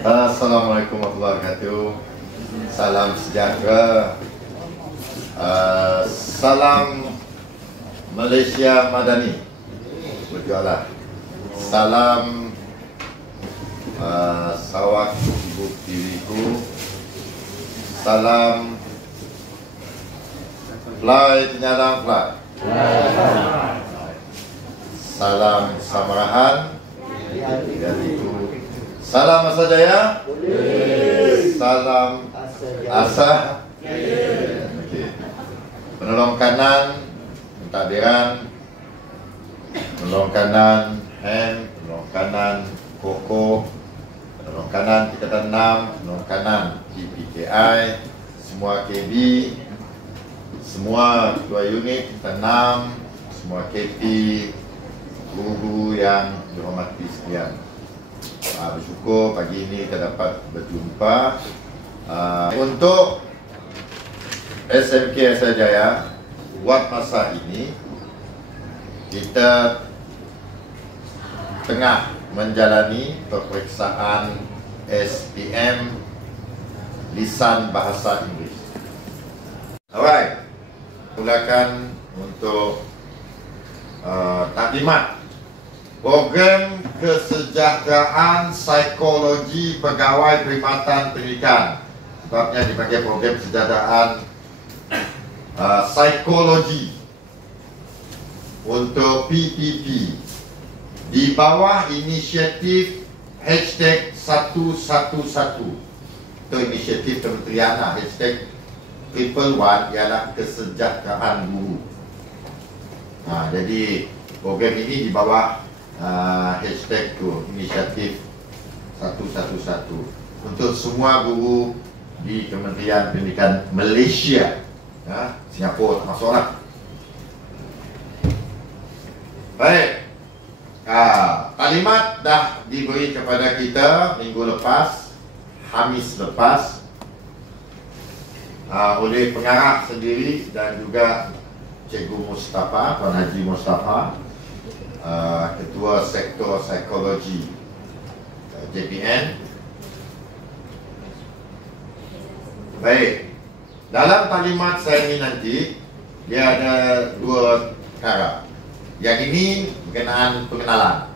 Assalamualaikum warahmatullahi wabarakatuh. Salam sejahtera. Salam Malaysia Madani. Berjualah. Salam Sarawak ibu tiriku. Salam Fly Penyandang Fly. Salam Samarahan. Salam Asa Jaya. Salam Asa. Penolong kanan pentadbiran, penolong kanan hand, penolong kanan koko, penolong kanan tingkatan 6, penolong kanan PPKI, semua KB, semua ketua unit tingkatan 6, semua KP, guru yang dihormati sekalian. Bersyukur pagi ini kita dapat berjumpa untuk SMK Asa Jaya. Buat masa ini kita tengah menjalani peperiksaan SPM Lisan Bahasa Inggeris. Alright, mulakan untuk taklimat program kesejahteraan psikologi pegawai perkhidmatan pendidikan, sebabnya dipanggil program kesejahteraan psikologi untuk PPP di bawah inisiatif #111. Itu inisiatif kementerian #111 ialah kesejahteraan guru. Jadi program ini di bawah hashtag tu, inisiatif 111 untuk semua guru di Kementerian Pendidikan Malaysia. Singapura tak masuk lah. Baik, taklimat dah diberi kepada kita minggu lepas, Khamis lepas, oleh pengarah sendiri dan juga Cikgu Mustafa, Tuan Haji Mustafa, Ketua Sektor Psikologi JPN. Baik, dalam taklimat saya ini nanti dia ada dua perkara. Yang ini berkenaan pengenalan.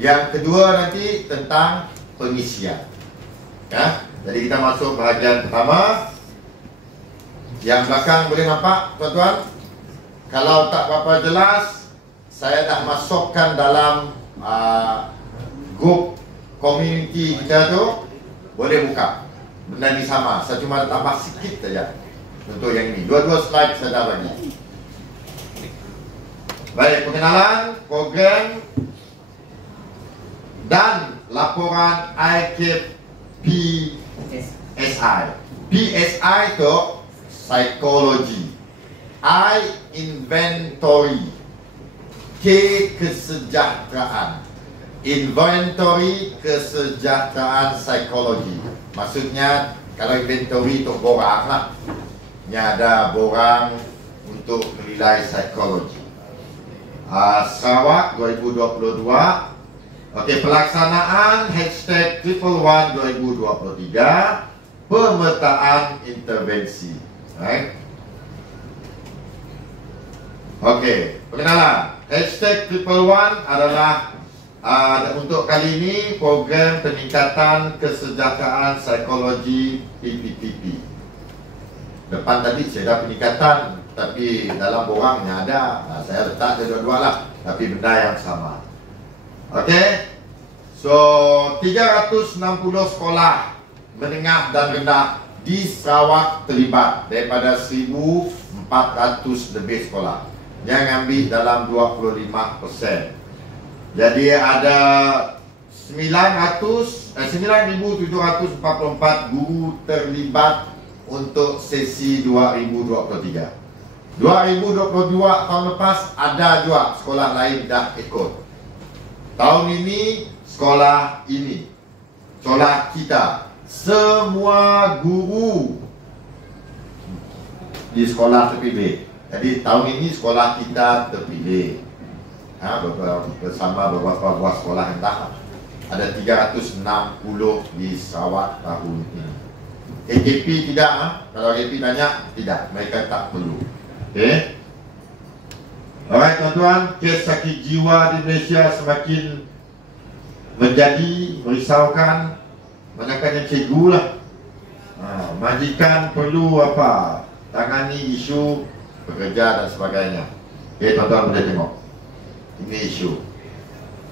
Yang kedua nanti tentang pengisian. Jadi kita masuk bahagian pertama. Yang belakang boleh nampak tuan-tuan? Kalau tak berapa jelas, saya dah masukkan dalam grup community kita tu. Boleh buka. Benda ni sama, saya cuma tambah sikit saja untuk yang ini. Dua-dua slide saya dah bagi. Baik, pengenalan program dan laporan IKPSI. PSI itu psikologi, I inventory, K kesejahteraan, inventory kesejahteraan psikologi. Maksudnya kalau inventory untuk borang lah, ini ada borang untuk menilai psikologi. Sarawak 2022. Okey, pelaksanaan #111 2023, pemetaan intervensi. Right? Okey, pengenalan. #111 adalah untuk kali ini program peningkatan kesejahteraan psikologi PPTP. Depan tadi saya dah peningkatan, tapi dalam borangnya ada. Saya letak dua-dua lah, tapi benda yang sama. Okey. So 360 sekolah menengah dan rendah di Sarawak terlibat daripada 1,400 lebih sekolah yang ambil dalam 25%. Jadi ada 9,744 guru terlibat untuk sesi 2023. 2022 tahun lepas ada juga sekolah lain dah ikut. Tahun ini sekolah ini, sekolah kita, semua guru di sekolah terpilih. Jadi tahun ini sekolah kita terpilih. Bersama beberapa buah sekolah yang dah Ada 360 di Sarawak tahun ini. AKP tidak, kalau AKP banyak, tidak, mereka tak perlu. Okay. Alright tuan-tuan, kes sakit jiwa di Malaysia semakin menjadi merisaukan. Manakala cikgu lah, majikan perlu apa, tangani isu pekerja dan sebagainya. Okay, tuan-tuan boleh tengok, ini isu.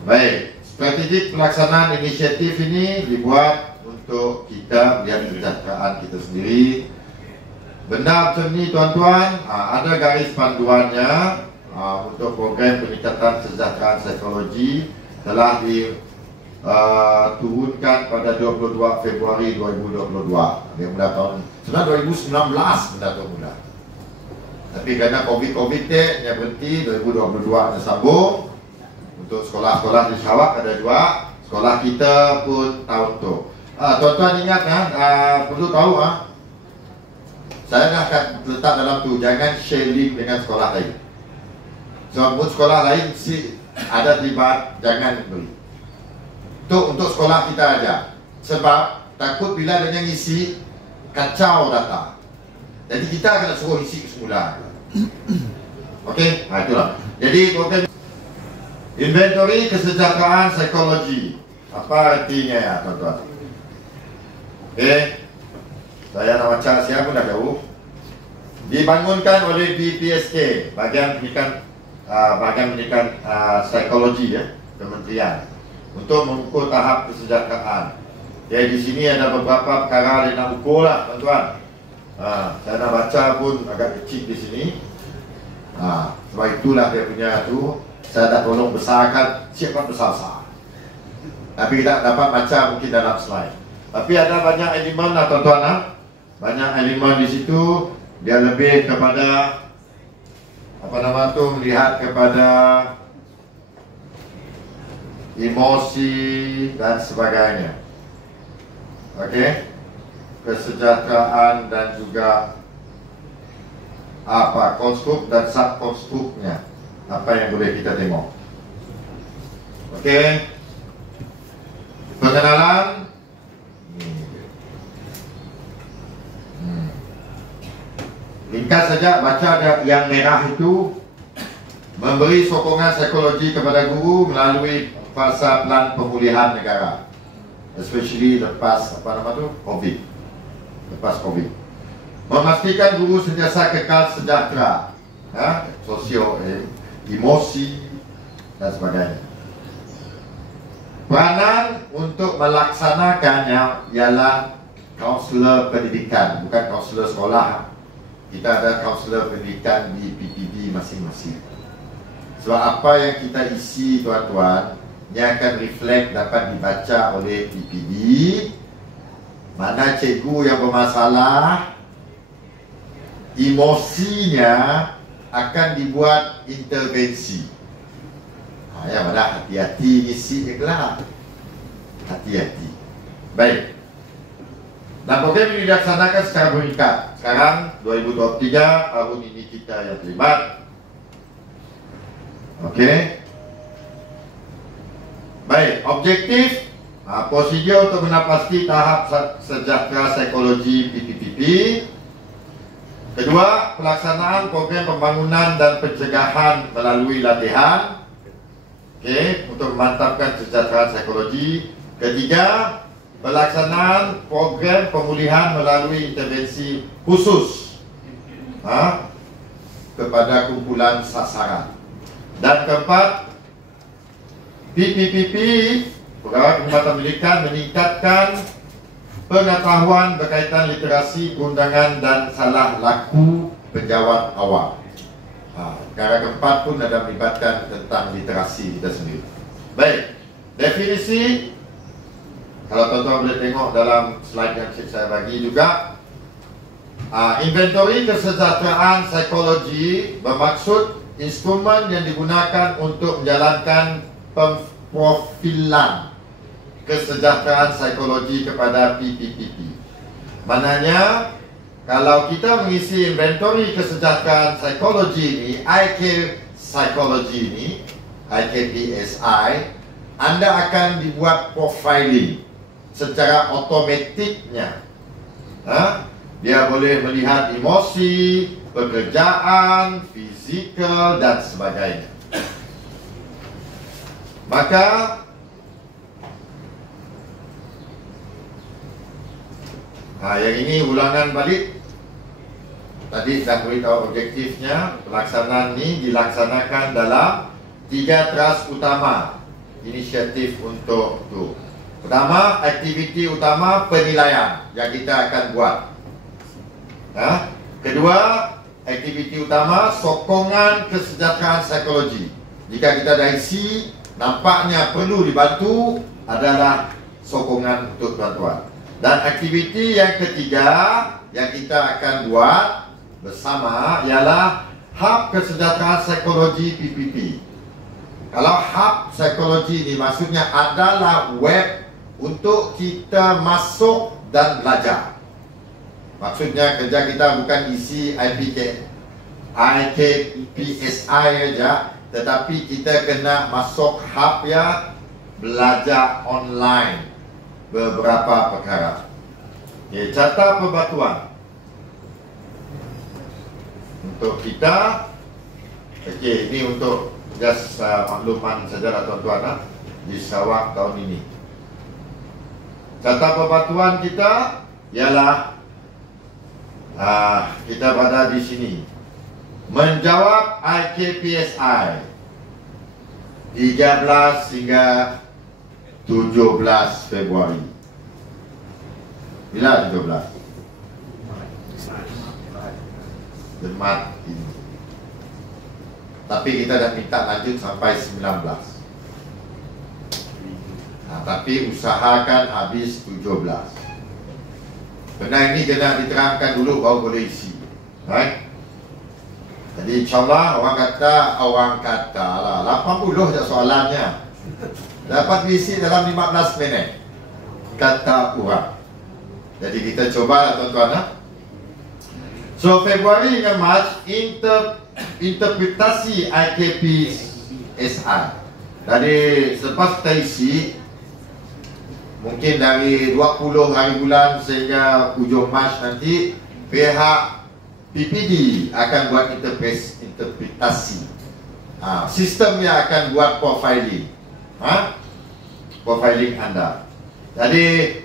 Baik, strategik pelaksanaan inisiatif ini dibuat untuk kita melihat kesejahteraan kita sendiri. Benda macam ni tuan-tuan, ada garis panduannya. Untuk program peningkatan kesejahteraan psikologi telah diturunkan pada 22 Februari 2022. Dia mula tahun sebenarnya 2019 benda tu mula. Tapi kerana Covid yang berhenti 2022 dah sambung. Untuk sekolah-sekolah di Sarawak ada 2, sekolah kita pun tahun tu. Tuan-tuan ingat kan, perlu tahu saya dah akan letak dalam tu, jangan share link dengan sekolah lain. Sebab sekolah lain ada terlibat, jangan beli. Untuk sekolah kita aja. Sebab takut bila ada yang isi kacau data. Jadi kita akan suruh isi semula. Okey, itulah. Jadi program inventory kesejahteraan psikologi. Apa artinya ya, tuan-tuan? Okey. Saya nak baca siapa pun dah tahu. Dibangunkan oleh BPSK, Bahagian Pendidikan Psikologi ya, Kementerian, untuk mengukur tahap kesejahteraan. Jadi di sini ada beberapa perkara yang nak ukur lah, tuan-tuan. Saya nak baca pun agak kecil di sini. Sebab itulah dia punya tu. Saya dah tolong besarkan, siapkan besar-besar. Tapi kita dapat baca mungkin dalam slide. Tapi ada banyak elemen lah, tuan-tuan. Banyak elemen di situ. Dia lebih kepada melihat kepada emosi dan sebagainya. Okey, kesejahteraan dan juga konstruk dan subkonstruknya, apa yang boleh kita tengok. Okey, pengenalan. Ringkas saja, baca yang merah itu. Memberi sokongan psikologi kepada guru melalui fasa plan pemulihan negara, especially lepas Covid. Lepas Covid, memastikan guru sentiasa kekal sejahtera, sosio, emosi dan sebagainya. Peranan untuk melaksanakannya ialah kaunselor pendidikan, bukan kaunselor sekolah. Kita ada kaunselor pendidikan di PPD masing-masing. Sebab apa yang kita isi, tuan-tuan, yang akan reflect dapat dibaca oleh PPD. Mana cikgu yang bermasalah, emosinya akan dibuat intervensi. Yang mana hati-hati isi iklan. Hati-hati. Baik. Dan program ini dilaksanakan secara meningkat. Sekarang 2023, tahun ini kita yang terlibat. Okey. Baik, objektif prosedur untuk menapaki tahap sejahtera psikologi PPPP. Kedua, pelaksanaan program pembangunan dan pencegahan melalui latihan. Okey, untuk memantapkan kesejahteraan psikologi. Ketiga, pelaksanaan program pemulihan melalui intervensi khusus kepada kumpulan sasaran. Dan keempat, PPPP, Pegawai Perkhidmatan Pendidikan, meningkatkan pengetahuan berkaitan literasi, perundangan dan salah laku penjawat awam. Perkara keempat pun ada melibatkan tentang literasi kita sendiri. Baik, definisi. Kalau tuan-tuan boleh tengok dalam slide yang saya bagi juga, inventory kesejahteraan psikologi bermaksud instrumen yang digunakan untuk menjalankan pemprofilan kesejahteraan psikologi kepada PPPP. Maknanya, kalau kita mengisi inventory kesejahteraan psikologi ini, IK Psychology ini, IKPSI, Anda akan dibuat profiling secara otomatiknya. Dia boleh melihat emosi, pekerjaan, fizikal dan sebagainya. Maka yang ini ulangan balik. Tadi dah beritahu objektifnya. Pelaksanaan ini dilaksanakan dalam 3 teras utama inisiatif untuk itu. Pertama, aktiviti utama penilaian yang kita akan buat. Kedua, aktiviti utama sokongan kesejahteraan psikologi. Jika kita dah isi, nampaknya perlu dibantu, adalah sokongan untuk tuan-tuan. Dan aktiviti yang ketiga yang kita akan buat bersama ialah Hub Kesejahteraan Psikologi PPP. Kalau Hub Psikologi ini maksudnya adalah web untuk kita masuk dan belajar. Maksudnya kerja kita bukan isi IKPSI saja, tetapi kita kena masuk hub ya, belajar online beberapa perkara. Carta pembatuan untuk kita. Ini untuk just makluman saja tuan-tuan di Sarawak tahun ini. Carta pembatuan kita ialah kita berada di sini menjawab IKPSI 13 hingga 17 Februari. Bila 17? Jumat ini. Tapi kita dah minta lanjut sampai 19. Tapi usahakan habis 17. Benda ini kena diterangkan dulu baru boleh isi. Right? Jadi insyaAllah orang kata lah 80 je soalannya. Dapat diisi dalam 15 minit. Kata orang. Jadi kita cobalah tuan-tuan. So Februari hingga Mac interpretasi IKPSI. Jadi selepas kita isi, mungkin dari 20 hari bulan sehingga hujung Mac nanti, pihak PPD akan buat interpretasi. Sistem yang akan buat profiling. Profiling anda. Jadi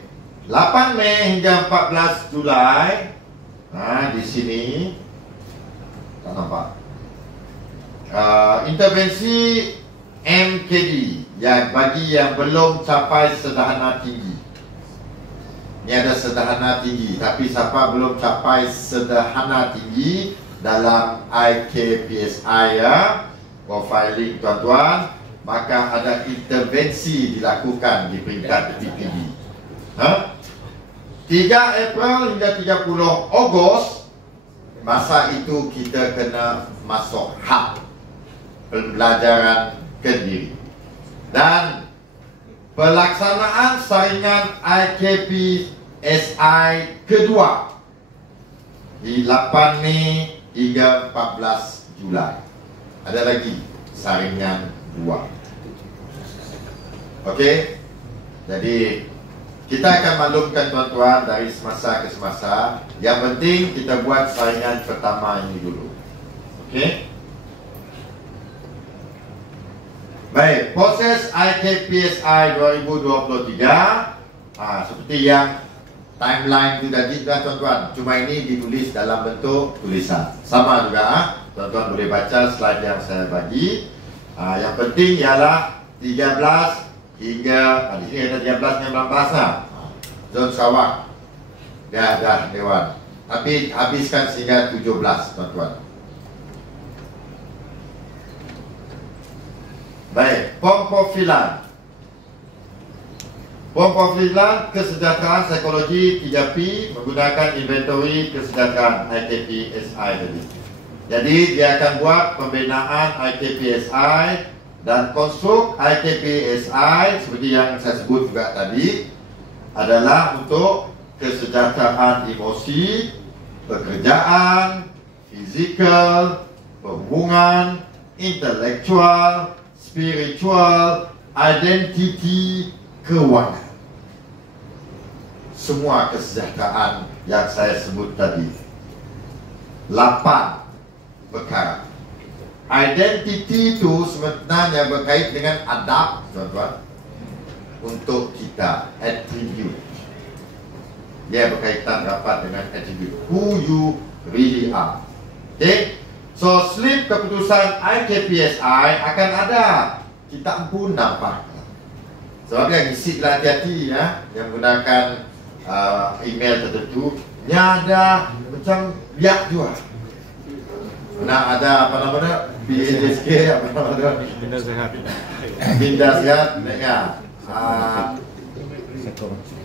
8 Mei hingga 14 Julai, di sini tak nampak. Intervensi MKD yang bagi yang belum capai sederhana tinggi. Ini ada sederhana tinggi, tapi siapa belum capai sederhana tinggi dalam IKPSI profiling tuan-tuan, maka ada intervensi dilakukan di peringkat PPD. 3 April hingga 30 Ogos, masa itu kita kena masuk hub pembelajaran kendiri. Dan pelaksanaan saringan IKPSI kedua di 8 Mei hingga 14 Julai. Ada lagi saringan 2. Okey. Jadi kita akan maklumkan tuan-tuan dari semasa ke semasa. Yang penting kita buat saringan pertama ini dulu. Okey. Baik, proses IKPSI 2023 seperti yang timeline itu tadi tuan-tuan. Cuma ini ditulis dalam bentuk tulisan. Sama juga tuan-tuan boleh baca slide yang saya bagi. Yang penting ialah 13 hingga di sini ada 13 19 Zon Sarawak. Dah Dewan. Tapi habiskan sehingga 17 tuan-tuan. Baik, pemprofilan. Pemprofilan kesejahteraan psikologi 3P menggunakan inventory kesejahteraan IKPSI tadi. Jadi dia akan buat pembinaan IKPSI dan konstruk IKPSI seperti yang saya sebut juga tadi adalah untuk kesejahteraan emosi, pekerjaan, fizikal, perhubungan, intelektual, spiritual, identiti kewangan. Semua kesejahteraan yang saya sebut tadi, 8 perkara. Identiti itu sebenarnya berkait dengan adab, tuan-tuan, untuk kita, attribute. Dia berkaitan rapat dengan attribute, who you really are. Okay, so slip keputusan IKPSI akan ada. Kita pun nampak. Sebab dia ngisi hati-hati ya, yang menggunakan email tertentu, nya ada macam biak juga. Nah, ada apa namanya? BSK, apa namanya? Benda sehat. Benda sehat, ya.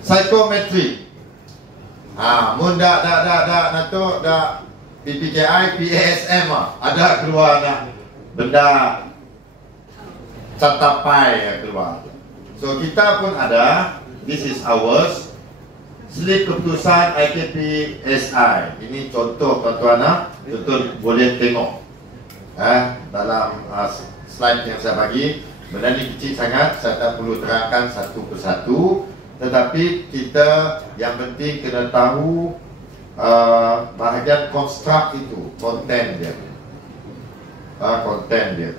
Psikometri. Mun dah nato dah PPKI, PASM ada keluar nak benda catapai keluar. So kita pun ada. This is ours. Slip keputusan IKPSI. Ini contoh tuan-tuan, tuan boleh tengok dalam slide yang saya bagi. Benda ni kecil sangat, saya tak perlu terangkan satu persatu. Tetapi kita yang penting kena tahu bahagian konstruk itu, konten dia. Konten dia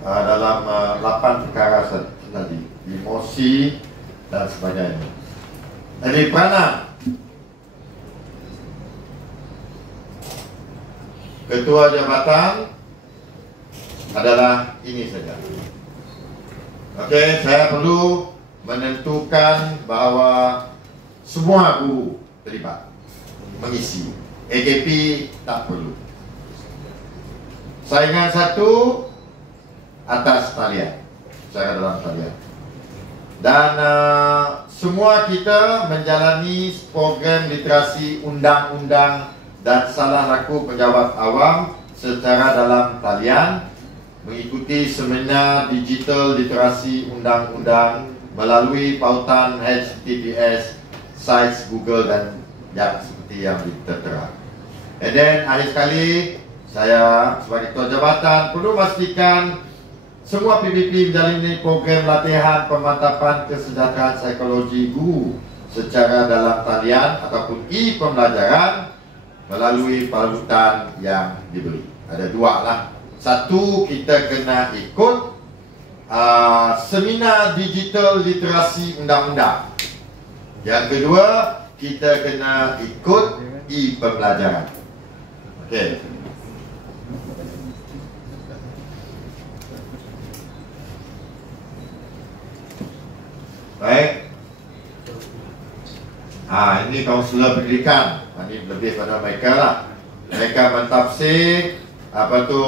dalam 8 perkara tadi, emosi dan sebagainya. Jadi peranan ketua jabatan adalah ini saja. Okey, saya perlu menentukan bahawa semua guru terlibat mengisi. AKP tak perlu. Saingan satu atas talian, saya dalam talian. Dan semua kita menjalani program literasi undang-undang dan salah laku penjawat awam secara dalam talian, mengikuti seminar digital literasi undang-undang melalui pautan HTTPS, sites Google dan yang seperti yang tertera. And then akhir sekali, saya sebagai ketua jabatan perlu pastikan semua PPP menjalani program latihan pemantapan kesejahteraan psikologi guru secara dalam talian ataupun e-pembelajaran melalui parutan yang diberi. Ada 2 lah. Satu, kita kena ikut seminar digital literasi undang-undang. Yang kedua, kita kena ikut e-pembelajaran. Okey. Baik. Ini kaunselor pendidikan. Ini lebih pada mereka lah. Mereka mentafsir apa tu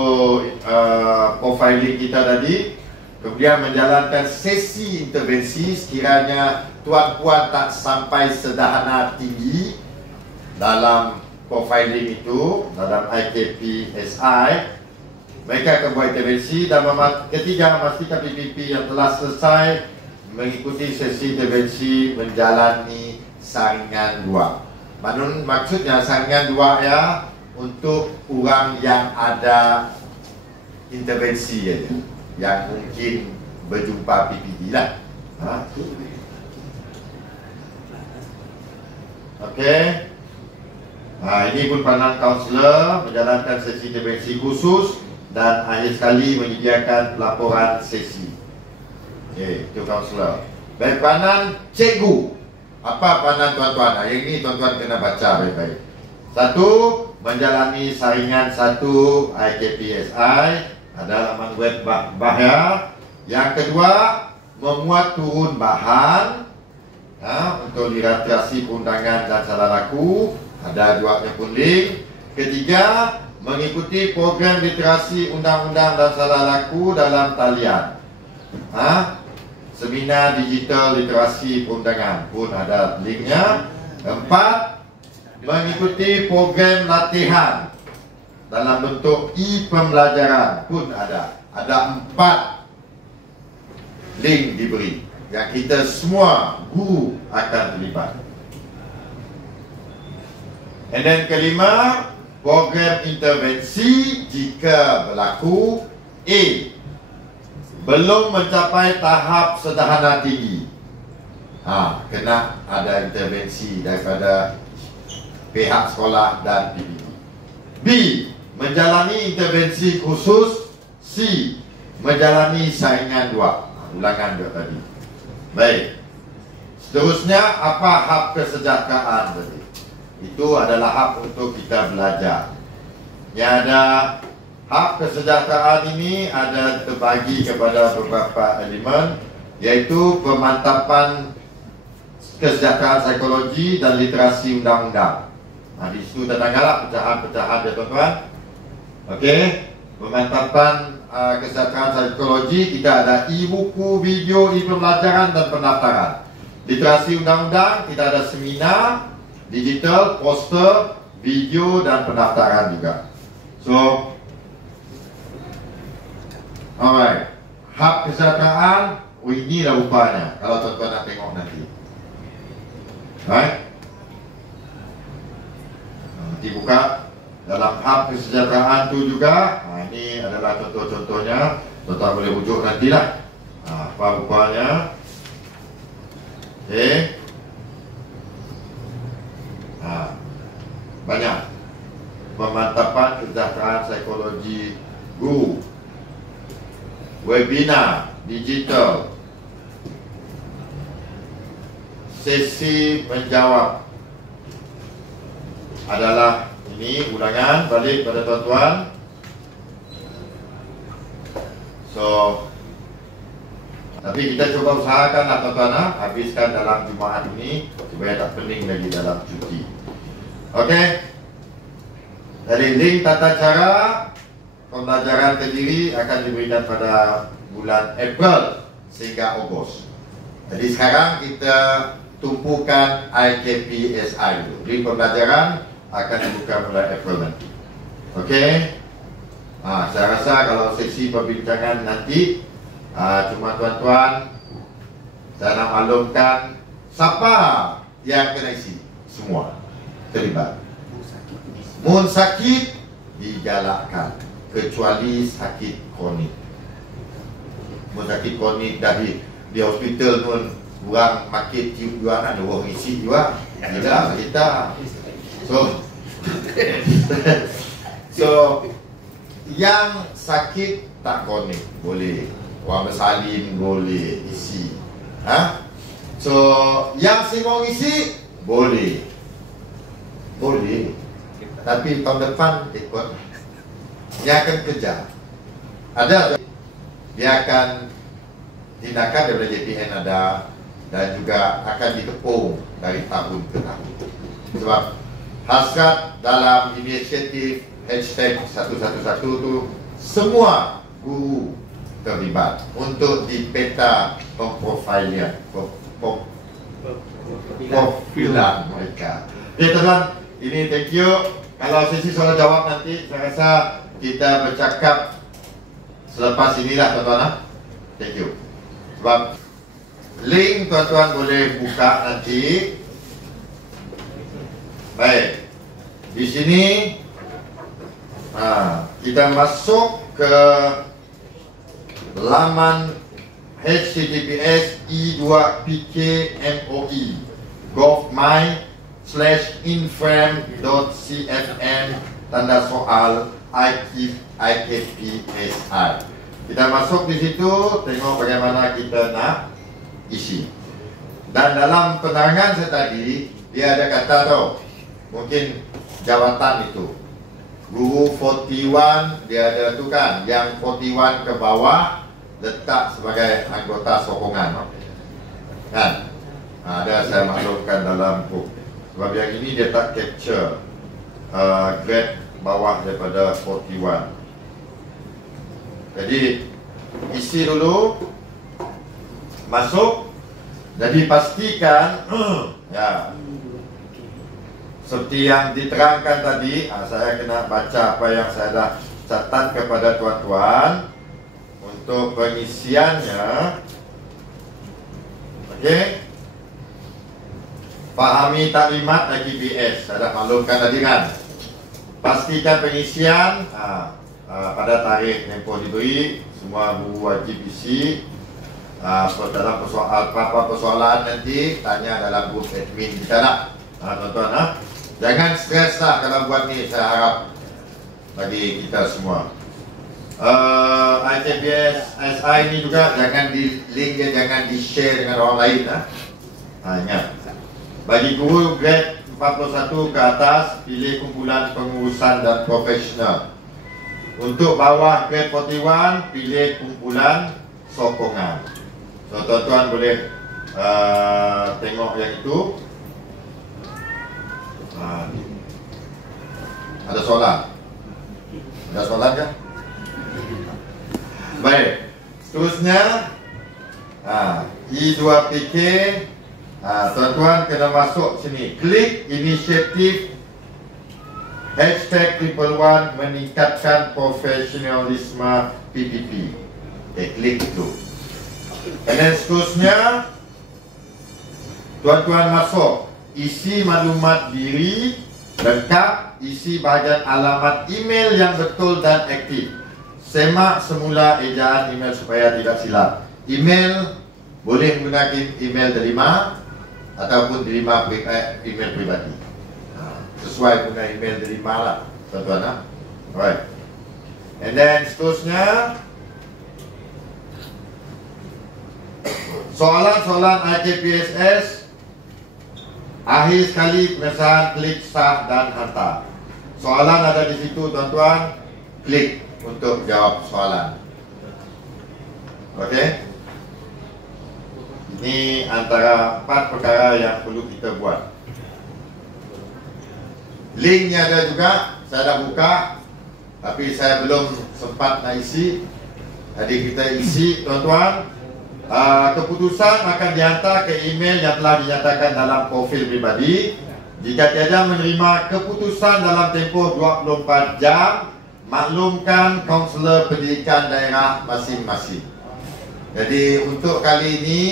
profiling kita tadi, kemudian menjalankan sesi intervensi sekiranya tuan-puan tak sampai sederhana tinggi dalam profiling itu, dalam IKPSI. Mereka akan buat intervensi. Dan ketiga, memastikan PPP yang telah selesai mengikuti sesi intervensi menjalani saringan 2. Maksudnya saringan 2 ya, untuk orang yang ada intervensi aja, yang mungkin berjumpa PPD lah. Okey. Ini pun peranan kaunselor menjalankan sesi intervensi khusus dan akhir sekali menyediakan laporan sesi. Okey, itu kaunselor. Baik, peranan cikgu. Apa peranan tuan-tuan? Yang ini tuan-tuan kena baca baik-baik. Satu, menjalani saringan 1 IKPSI, ada laman web bahaya. Yang kedua, memuat turun bahan untuk literasi perundangan dan salah laku, ada juga pun link. Ketiga, mengikuti program literasi undang-undang dan salah laku dalam talian. Seminar digital literasi perundangan pun ada linknya. 4, mengikuti program latihan dalam bentuk e-pembelajaran pun ada. Ada 4 link diberi yang kita semua guru akan terlibat. And then kelima, program intervensi jika berlaku A, belum mencapai tahap sederhana tinggi, kena ada intervensi daripada pihak sekolah dan PBB. B. Menjalani intervensi khusus. C. Menjalani saingan 2. Ulangan juga tadi. Baik. Seterusnya, apa hak kesejahteraan tadi? Itu adalah hak untuk kita belajar. Yang ada hak kesejahteraan ini ada terbagi kepada beberapa elemen, yaitu pemantapan kesejahteraan psikologi dan literasi undang-undang. Di situ tertanggallah pecahan-pecahan ya tuan-tuan. Okey, pemantapan kesejahteraan psikologi, kita ada e-buku, video, e-pembelajaran dan pendaftaran. Literasi undang-undang, kita ada seminar, digital, poster, video dan pendaftaran juga. So, alright, hak kesejahteraan, inilah rupanya kalau tuan-tuan nak tengok nanti. Alright, nanti buka dalam hak kesejahteraan tu juga. Ini adalah contoh-contohnya. Tuan-tuan boleh rujuk nantilah apa rupanya. Okey. Banyak pemantapan kesejahteraan psikologi guru, webinar digital, sesi menjawab. Adalah ini ulangan balik pada tuan-tuan. So, tapi kita cuba usahakanlah tuan-tuan habiskan dalam Jumaat ini supaya tak pening lagi dalam cuti. Okey. Dari link tata cara pembelajaran Kediri akan diberikan pada bulan April sehingga Ogos. Jadi sekarang kita tumpukan IKPSI dulu. Link pembelajaran akan dibuka mulai April nanti. Okey. Saya rasa kalau sesi perbincangan nanti cuma tuan-tuan, saya nak maklumkan siapa yang kena isi. Semua terlibat. Mun sakit digalakkan, kecuali sakit kronik. Mun sakit kronik dari di hospital pun orang makin tiup juga, ada orang isi juga. Tidak, kita. So yang sakit tak kronik boleh, orang bersalin boleh isi. So yang semua isi boleh. Tapi tahun depan ikut. Dia akan kejar. Ada dia akan tindakan daripada JPN ada, dan juga akan dikepung dari tahun ke tahun. Sebab hasrat dalam inisiatif #111 tu semua guru terlibat untuk dipeta pemprofilan profilan mereka. Okey tuan-tuan, ini thank you. Kalau sesi soal jawab nanti saya rasa kita bercakap selepas inilah tuan-tuan. Thank you. Sebab link tuan-tuan boleh buka nanti. Baik. Di sini kita masuk ke laman https://e2pkmoi govmy/infram.cfn IKPSI. Kita masuk di situ, tengok bagaimana kita nak isi. Dan dalam penerangan saya tadi, dia ada kata tu, mungkin jawatan itu guru 41, dia ada tu kan, yang 41 ke bawah letak sebagai anggota sokongan kan. Ada saya maklumkan dalam book. Sebab yang ini dia tak capture grade bawah daripada 41. Jadi isi dulu, masuk. Jadi pastikan ya, seperti yang diterangkan tadi. Saya kena baca apa yang saya dah catat kepada tuan-tuan untuk pengisiannya. Okey. Fahami taklimat IKPS. Saya dah maklumkan tadi kan. Pastikan pengisian pada tarikh tempoh diberi semua guru wajib isi. Dalam apa persoalan nanti tanya dalam grup admin kita lah, tuan-tuan. Jangan stres lah kalau buat ni, saya harap bagi kita semua. IKPS SI ini juga jangan di link dia, jangan di share dengan orang lain. Ingat, bagi guru grade 41 ke atas, pilih kumpulan pengurusan dan profesional. Untuk bawah grade 41, pilih kumpulan sokongan. So, tuan-tuan boleh tengok yang itu. Ada soalan? Ada soalan kan? Baik. Seterusnya, I2PK. Tuan-tuan kena masuk sini. Klik inisiatif #111 meningkatkan profesionalisme PPP. Klik itu. Dan seterusnya, tuan-tuan masuk, isi maklumat diri lengkap, isi bahagian alamat email yang betul dan aktif. Semak semula ejaan email supaya tidak silap. Email boleh menggunakan email derima ataupun derima email pribadi. Sesuai guna email derima lah, tuan-tuan. Alright. And then seterusnya, soalan-soalan IKPSS, akhir sekali pengesahan, klik sah dan hantar. Soalan ada di situ, tuan-tuan. Klik untuk jawab soalan. Okey. Ini antara 4 perkara yang perlu kita buat. Linknya ada juga, saya dah buka, tapi saya belum sempat nak isi. Jadi kita isi, tuan-tuan. Keputusan akan dihantar ke email yang telah dinyatakan dalam profil pribadi. Jika tiada menerima keputusan dalam tempoh 24 jam, maklumkan kaunselor pendidikan daerah masing-masing. Jadi untuk kali ini,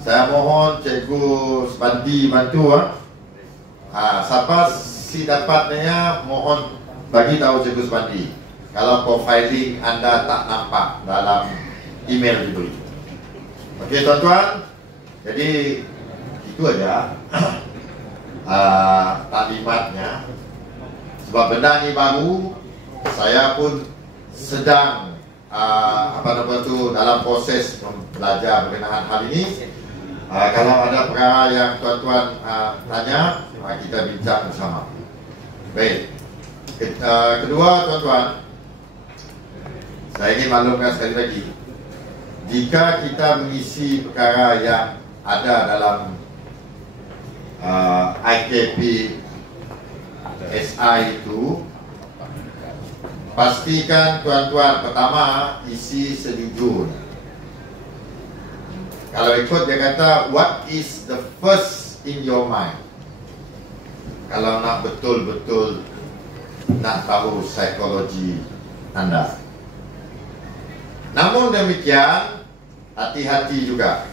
saya mohon Cikgu Sepandi bantu. Siapa si dapatnya, mohon bagi tahu Cikgu Sepandi kalau profiling anda tak nampak dalam email diberi. Okey, tuan-tuan. Jadi itu aja taklimatnya. Sebab benda ni baru, saya pun sedang dalam proses belajar berkenaan hal ini. Kalau ada perkara yang tuan-tuan tanya, kita bincang bersama. Baik. Kedua, tuan-tuan, saya ingin maklumkan sekali lagi, jika kita mengisi perkara yang ada dalam IKP SI itu, pastikan tuan-tuan pertama isi sejujur. Kalau ikut dia kata, what is the first in your mind? Kalau nak betul-betul nak tahu psikologi anda. Namun demikian, hati-hati juga.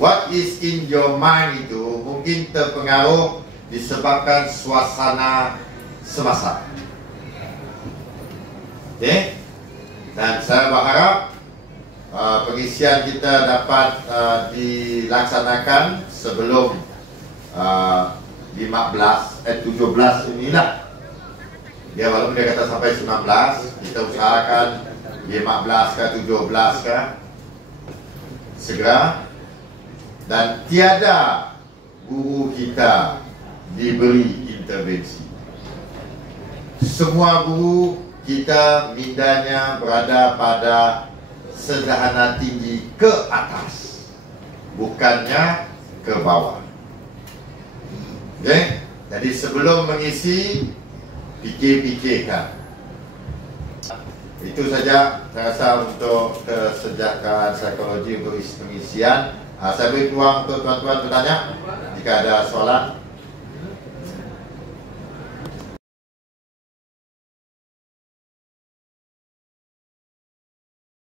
What is in your mind itu mungkin terpengaruh disebabkan suasana semasa. Okay? Dan saya berharap pengisian kita dapat dilaksanakan sebelum 17 inilah. Dia walaupun dia kata sampai 19, kita usahakan 15 ke 17 ke segera. Dan tiada guru kita diberi intervensi. Semua guru kita mindanya berada pada sederhana tinggi ke atas, bukannya ke bawah. Okay? Jadi sebelum mengisi, fikir-fikirkan. Itu saja saya rasa untuk kesejahteraan psikologi untuk pengisian. Saya beri peluang untuk tuan-tuan bertanya jika ada soalan.